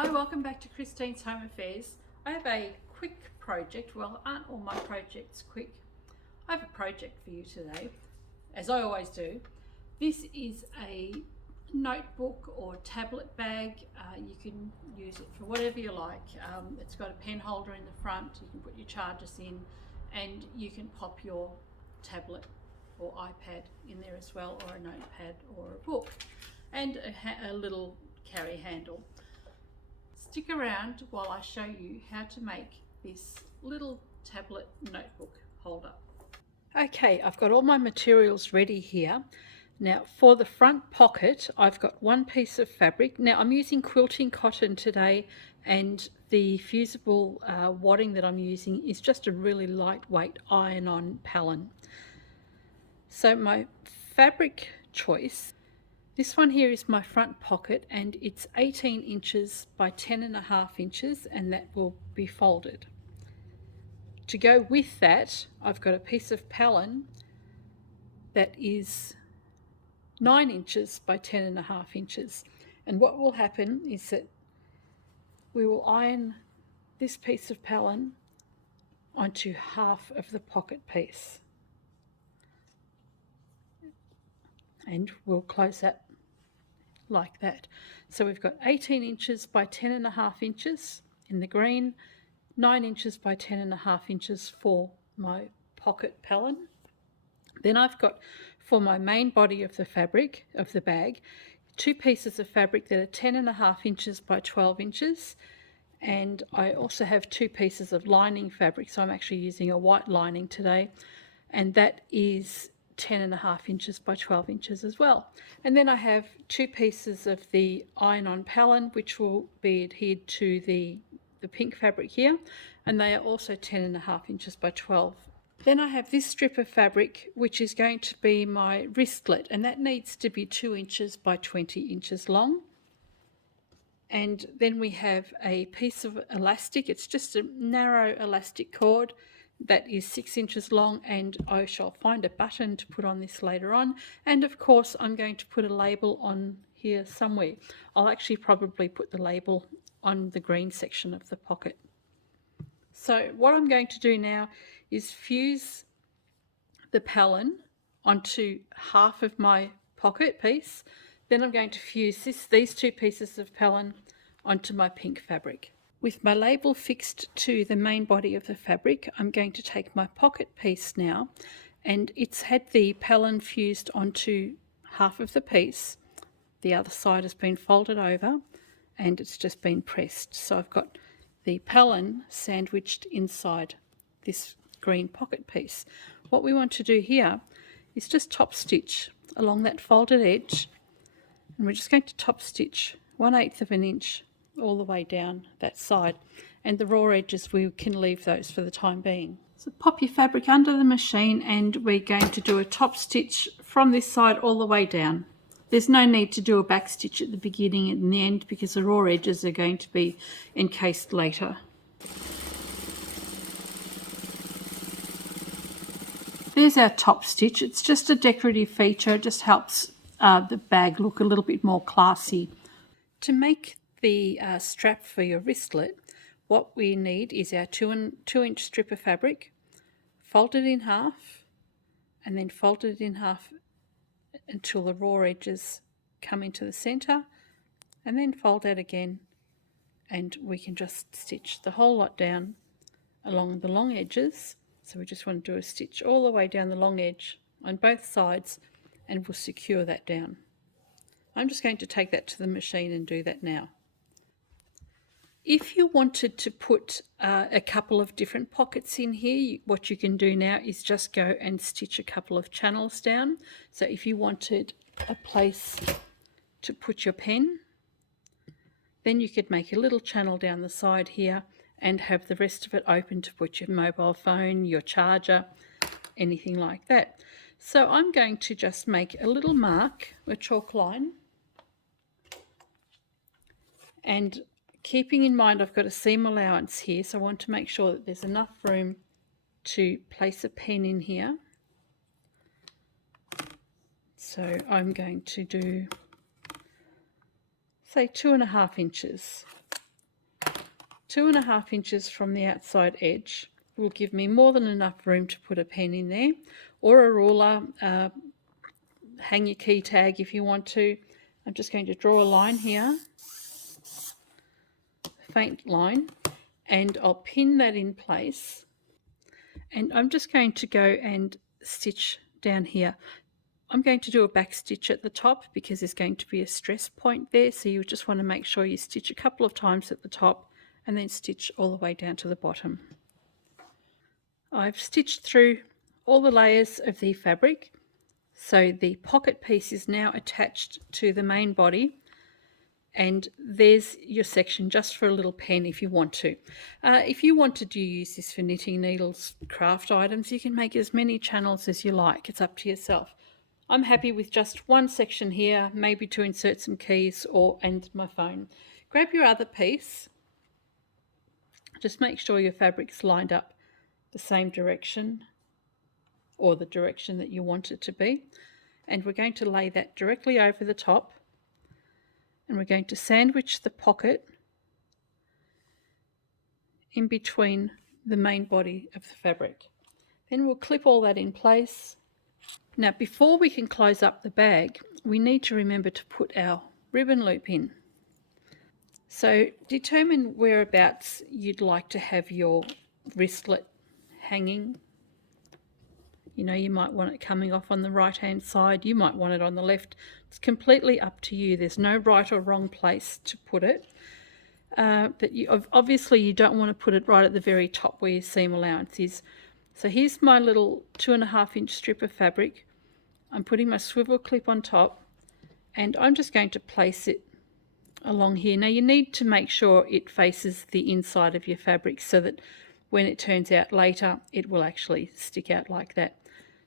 Hi, welcome back to Christine's Home Affairs. I have a quick project. Well, aren't all my projects quick? I have a project for you today, as I always do. This is a notebook or tablet bag. You can use it for whatever you like. It's got a pen holder in the front. You can put your chargers in, and you can pop your tablet or iPad in there as well, or a notepad or a book, and a little carry handle. Stick around while I show you how to make this little tablet notebook holder. Okay, I've got all my materials ready here. Now for the front pocket, I've got one piece of fabric. Now I'm using quilting cotton today, and the fusible wadding that I'm using is just a really lightweight iron-on palin. So my fabric choice, this one here is my front pocket, and it's 18 inches by 10.5 inches, and that will be folded. To go with that, I've got a piece of palin that is 9 inches by 10.5 inches. And what will happen is that we will iron this piece of palin onto half of the pocket piece. And we'll close that like that. So we've got 18 inches by 10.5 inches in the green, 9 inches by 10.5 inches for my pocket palin. Then I've got, for my main body of the fabric of the bag, two pieces of fabric that are 10.5 inches by 12 inches, and I also have two pieces of lining fabric, so I'm actually using a white lining today, and that is 10.5 inches by 12 inches as well. And then I have two pieces of the iron-on palin, which will be adhered to the pink fabric here, and they are also 10.5 inches by 12. Then I have this strip of fabric, which is going to be my wristlet, and that needs to be 2 inches by 20 inches long. And then we have a piece of elastic. It's just a narrow elastic cord that is 6 inches long, and I shall find a button to put on this later on. And of course I'm going to put a label on here somewhere. I'll actually probably put the label on the green section of the pocket. So what I'm going to do now is fuse the palin onto half of my pocket piece. Then I'm going to fuse these two pieces of palin onto my pink fabric. With my label fixed to the main body of the fabric, I'm going to take my pocket piece now, and it's had the palin fused onto half of the piece. The other side has been folded over and it's just been pressed. So I've got the palin sandwiched inside this green pocket piece. What we want to do here is just top stitch along that folded edge, and we're just going to top stitch 1/8 of an inch all the way down that side, and the raw edges we can leave those for the time being. So pop your fabric under the machine, and we're going to do a top stitch from this side all the way down. There's no need to do a back stitch at the beginning and the end, because the raw edges are going to be encased later. There's our top stitch. It's just a decorative feature. It just helps the bag look a little bit more classy. To make the strap for your wristlet, what we need is our 2-inch strip of fabric, fold it in half, and then fold it in half until the raw edges come into the center, and then fold that again, and we can just stitch the whole lot down along the long edges. So we just want to do a stitch all the way down the long edge on both sides, and we'll secure that down. I'm just going to take that to the machine and do that now. If you wanted to put a couple of different pockets in here, what you can do now is just go and stitch a couple of channels down. So if you wanted a place to put your pen, then you could make a little channel down the side here and have the rest of it open to put your mobile phone, your charger, anything like that. So I'm going to just make a little mark, a chalk line, and keeping in mind I've got a seam allowance here, so I want to make sure that there's enough room to place a pen in here. So I'm going to do, say, 2.5 inches. 2.5 inches from the outside edge will give me more than enough room to put a pen in there, or a ruler. Hang your key tag if you want to. I'm just going to draw a line here, faint line, and I'll pin that in place. And I'm just going to go and stitch down here. I'm going to do a back stitch at the top because there's going to be a stress point there, so you just want to make sure you stitch a couple of times at the top and then stitch all the way down to the bottom. I've stitched through all the layers of the fabric, so the pocket piece is now attached to the main body, and there's your section just for a little pen if you want to. If you wanted to use this for knitting needles, craft items, you can make as many channels as you like. It's up to yourself. I'm happy with just one section here, maybe to insert some keys and my phone. Grab your other piece. Just make sure your fabric's lined up the same direction, or the direction that you want it to be. And we're going to lay that directly over the top. And we're going to sandwich the pocket in between the main body of the fabric. Then we'll clip all that in place. Now, before we can close up the bag, we need to remember to put our ribbon loop in. So determine whereabouts you'd like to have your wristlet hanging. You know, you might want it coming off on the right hand side, you might want it on the left. It's completely up to you. There's no right or wrong place to put it. But obviously you don't want to put it right at the very top where your seam allowance is. So here's my little 2.5 inch strip of fabric. I'm putting my swivel clip on top, and I'm just going to place it along here. Now you need to make sure it faces the inside of your fabric so that when it turns out later it will actually stick out like that.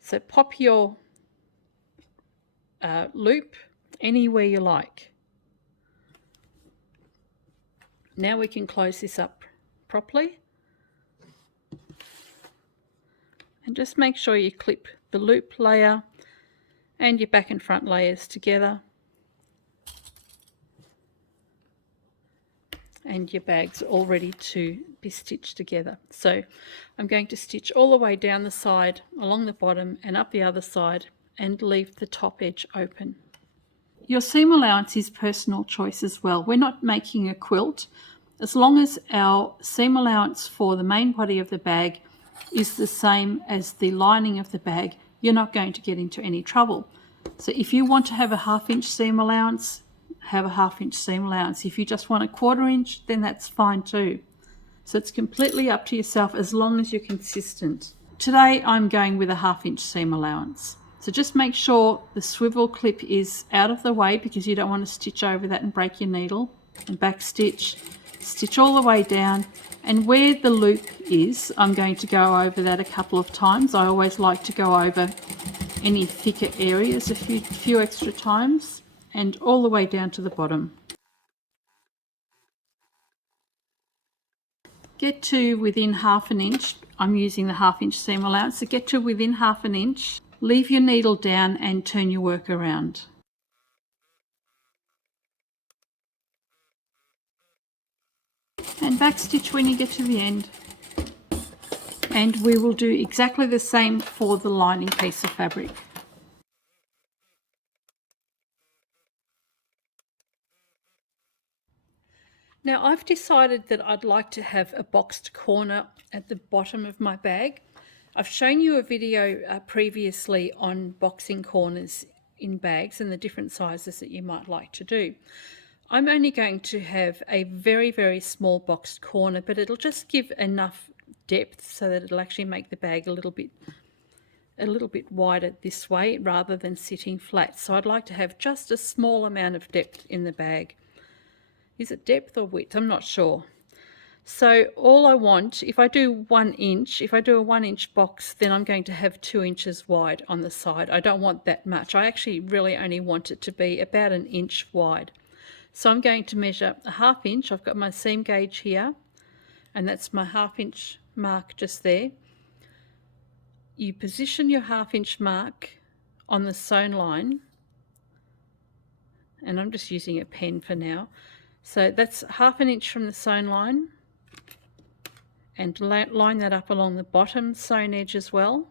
So pop your loop anywhere you like. Now we can close this up properly, and just make sure you clip the loop layer and your back and front layers together, and your bag's all ready to be stitched together. So I'm going to stitch all the way down the side, along the bottom and up the other side, and leave the top edge open. Your seam allowance is personal choice as well. We're not making a quilt. As long as our seam allowance for the main body of the bag is the same as the lining of the bag, you're not going to get into any trouble. So if you want to have a 1/2 inch seam allowance, have a 1/2 inch seam allowance. If you just want a 1/4 inch, then that's fine too. So it's completely up to yourself as long as you're consistent. Today I'm going with a 1/2 inch seam allowance. So just make sure the swivel clip is out of the way, because you don't want to stitch over that and break your needle. And back stitch, stitch all the way down, and where the loop is, I'm going to go over that a couple of times. I always like to go over any thicker areas a few extra times, and all the way down to the bottom. Get to within 1/2 inch. I'm using the 1/2 inch seam allowance, so get to within 1/2 inch, leave your needle down and turn your work around. And back stitch when you get to the end. And we will do exactly the same for the lining piece of fabric. Now I've decided that I'd like to have a boxed corner at the bottom of my bag. I've shown you a video previously on boxing corners in bags and the different sizes that you might like to do. I'm only going to have a very, very small boxed corner, but it'll just give enough depth so that it'll actually make the bag a little bit wider this way rather than sitting flat. So I'd like to have just a small amount of depth in the bag. Is it depth or width? I'm not sure. So all I want, if I do 1 inch, if I do a 1 inch box, then I'm going to have 2 inches wide on the side. I don't want that much. I actually really only want it to be about 1 inch wide. So I'm going to measure a 1/2 inch. I've got my seam gauge here, and that's my 1/2 inch mark just there. You position your 1/2 inch mark on the sewn line, and I'm just using a pen for now. So that's 1/2 inch from the sewn line, and line that up along the bottom sewn edge as well.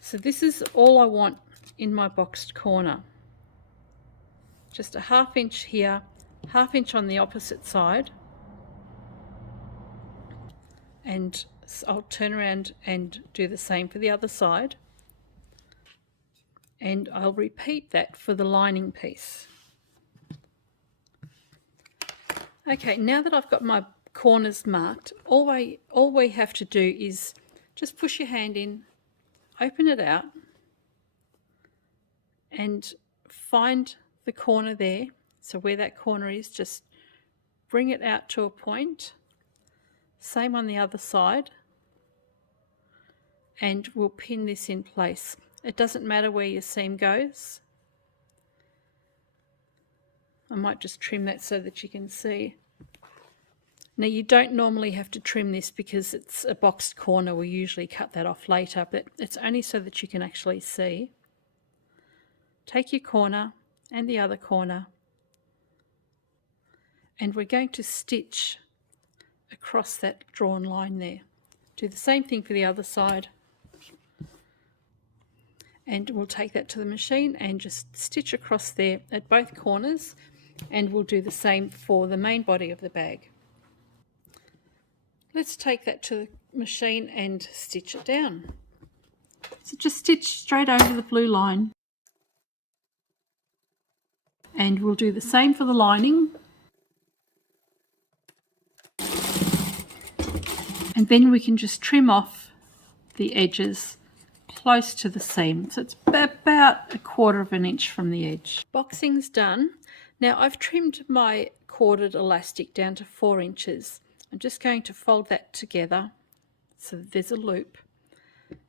So this is all I want in my boxed corner. Just a 1/2 inch here, 1/2 inch on the opposite side, and I'll turn around and do the same for the other side, and I'll repeat that for the lining piece. Okay, now that I've got my corners marked, all we have to do is just push your hand in, open it out, and find the corner there. So where that corner is, just bring it out to a point. Same on the other side, and we'll pin this in place. It doesn't matter where your seam goes. I might just trim that so that you can see. Now you don't normally have to trim this because it's a boxed corner. We usually cut that off later, but it's only so that you can actually see. Take your corner and the other corner, and we're going to stitch across that drawn line there. Do the same thing for the other side, and we'll take that to the machine and just stitch across there at both corners, and we'll do the same for the main body of the bag. Let's take that to the machine and stitch it down. So just stitch straight over the blue line, and we'll do the same for the lining. And then we can just trim off the edges close to the seam. So it's about 1/4 of an inch from the edge. Boxing's done. Now I've trimmed my corded elastic down to 4 inches. I'm just going to fold that together so that there's a loop,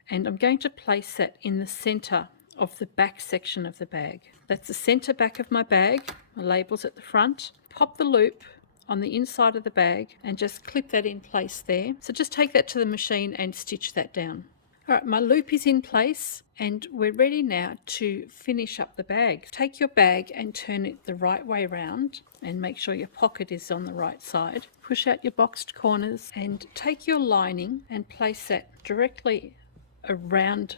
and I'm going to place that in the center of the back section of the bag. That's the center back of my bag. My label's at the front. Pop the loop on the inside of the bag and just clip that in place there. So just take that to the machine and stitch that down. All right, my loop is in place, and we're ready now to finish up the bag. Take your bag and turn it the right way round, and make sure your pocket is on the right side. Push out your boxed corners and take your lining and place that directly around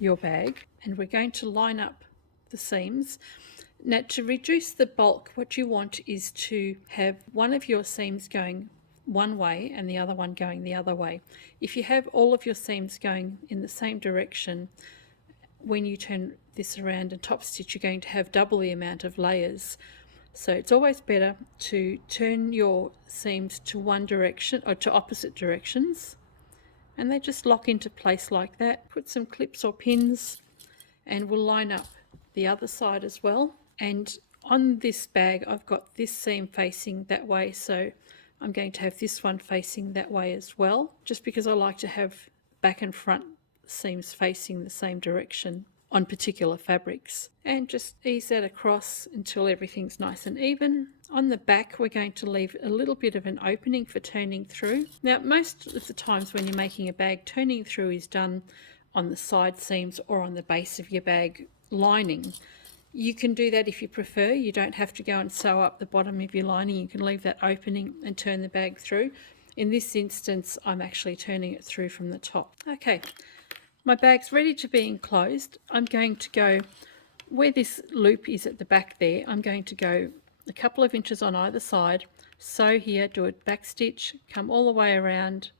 your bag, and we're going to line up the seams. Now, to reduce the bulk, what you want is to have one of your seams going one way and the other one going the other way. If you have all of your seams going in the same direction, when you turn this around and top stitch, you're going to have double the amount of layers. So it's always better to turn your seams to one direction or to opposite directions, and they just lock into place like that. Put some clips or pins, and we'll line up the other side as well. And on this bag I've got this seam facing that way, so I'm going to have this one facing that way as well, just because I like to have back and front seams facing the same direction on particular fabrics. And just ease that across until everything's nice and even. On the back we're going to leave a little bit of an opening for turning through. Now most of the times when you're making a bag, turning through is done on the side seams or on the base of your bag lining. You can do that if you prefer. You don't have to go and sew up the bottom of your lining. You can leave that opening and turn the bag through. In this instance, I'm actually turning it through from the top. Okay, my bag's ready to be enclosed. I'm going to go where this loop is at the back there. I'm going to go a couple of inches on either side, sew here, do a back stitch, come all the way around,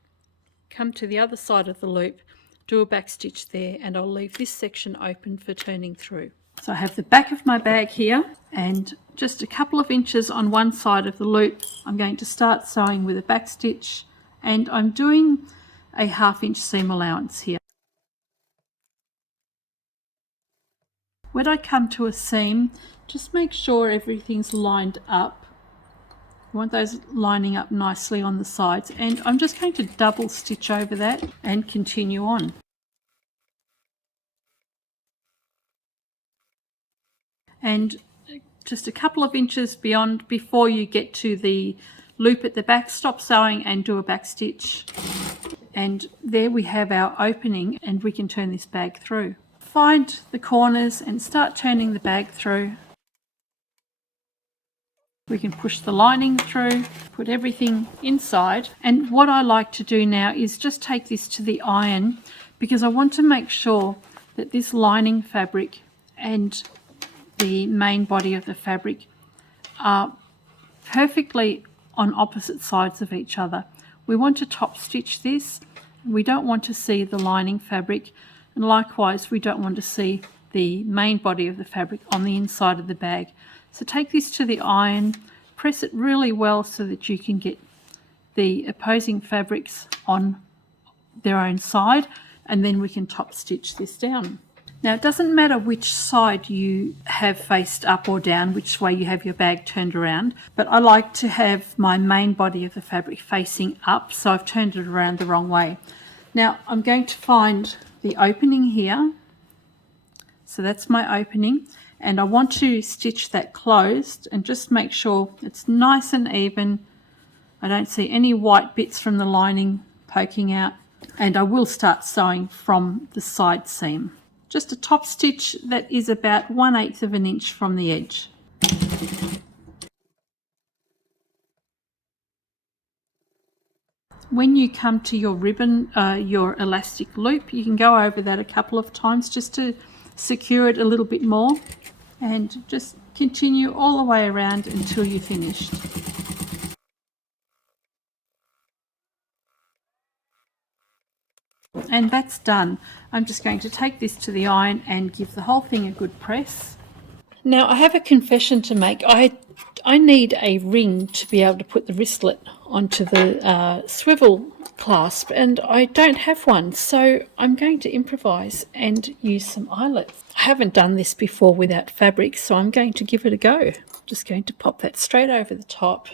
come to the other side of the loop, do a back stitch there, and I'll leave this section open for turning through. So I have the back of my bag here, and just a couple of inches on one side of the loop, I'm going to start sewing with a back stitch, and I'm doing a 1/2 inch seam allowance here. When I come to a seam, just make sure everything's lined up. You want those lining up nicely on the sides, and I'm just going to double stitch over that and continue on. And just a couple of inches beyond, before you get to the loop at the back, stop sewing and do a back stitch. And there we have our opening, and we can turn this bag through. Find the corners and start turning the bag through. We can push the lining through, put everything inside. And what I like to do now is just take this to the iron, because I want to make sure that this lining fabric and the main body of the fabric are perfectly on opposite sides of each other. We want to top stitch this. We don't want to see the lining fabric, and likewise we don't want to see the main body of the fabric on the inside of the bag. So take this to the iron, press it really well so that you can get the opposing fabrics on their own side, and then we can top stitch this down. Now, it doesn't matter which side you have faced up or down, which way you have your bag turned around, but I like to have my main body of the fabric facing up, so I've turned it around the wrong way. Now, I'm going to find the opening here. So that's my opening, and I want to stitch that closed and just make sure it's nice and even. I don't see any white bits from the lining poking out, and I will start sewing from the side seam. Just a top stitch that is about 1/8 of an inch from the edge. When you come to your ribbon, your elastic loop, you can go over that a couple of times just to secure it a little bit more, and just continue all the way around until you're finished. And that's done. I'm just going to take this to the iron and give the whole thing a good press. Now, I have a confession to make. I need a ring to be able to put the wristlet onto the swivel clasp, and I don't have one, so I'm going to improvise and use some eyelets. I haven't done this before without fabric, so I'm going to give it a go. Just going to pop that straight over the top,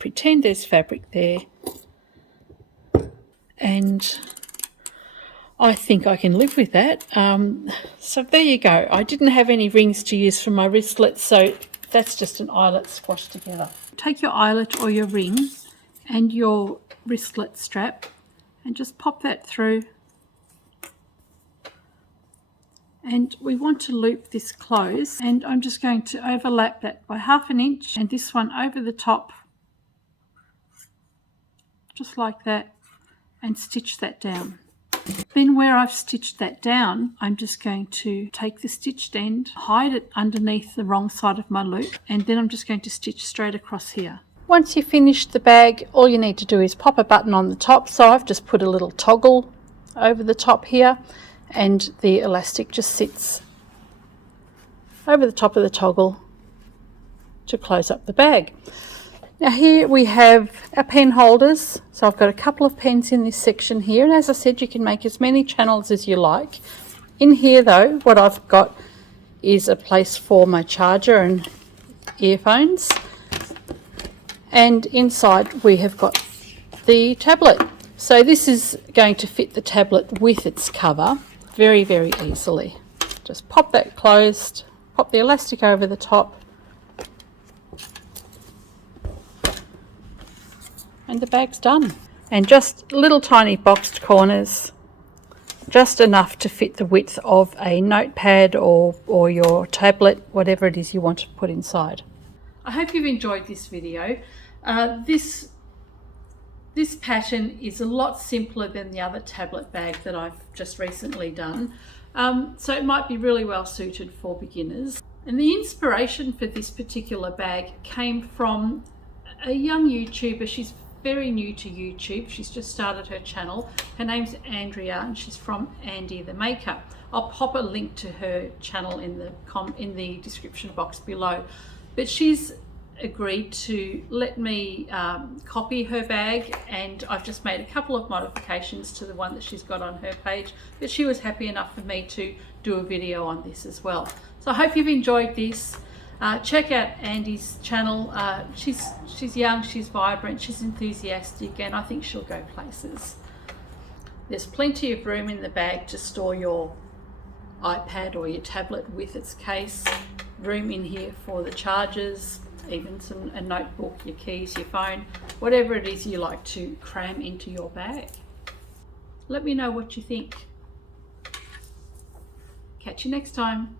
pretend there's fabric there, and I think I can live with that. So there you go. I didn't have any rings to use for my wristlet, so that's just an eyelet squashed together. Take your eyelet or your ring and your wristlet strap and just pop that through. And we want to loop this close, and I'm just going to overlap that by 1/2 inch and this one over the top, just like that, and stitch that down. Then where I've stitched that down, I'm just going to take the stitched end, hide it underneath the wrong side of my loop, and then I'm just going to stitch straight across here. Once you've finished the bag, all you need to do is pop a button on the top. So I've just put a little toggle over the top here, and the elastic just sits over the top of the toggle to close up the bag. Now here we have our pen holders. So I've got a couple of pens in this section here, and as I said, you can make as many channels as you like. In here though, what I've got is a place for my charger and earphones, and inside we have got the tablet. So this is going to fit the tablet with its cover very, very easily. Just pop that closed, pop the elastic over the top, and the bag's done. And just little tiny boxed corners, just enough to fit the width of a notepad or your tablet, whatever it is you want to put inside. I hope you've enjoyed this video. This pattern is a lot simpler than the other tablet bag that I've just recently done, so it might be really well suited for beginners. And the inspiration for this particular bag came from a young YouTuber. She's very new to YouTube. She's just started her channel. Her name's Andrea, and she's from Andy the Maker. I'll pop a link to her channel in the description box below. But she's agreed to let me copy her bag, and I've just made a couple of modifications to the one that she's got on her page, but she was happy enough for me to do a video on this as well. So I hope you've enjoyed this. Check out Andy's channel. She's young, she's vibrant, she's enthusiastic, and I think she'll go places. There's plenty of room in the bag to store your iPad or your tablet with its case. Room in here for the chargers, even a notebook, your keys, your phone, whatever it is you like to cram into your bag. Let me know what you think. Catch you next time.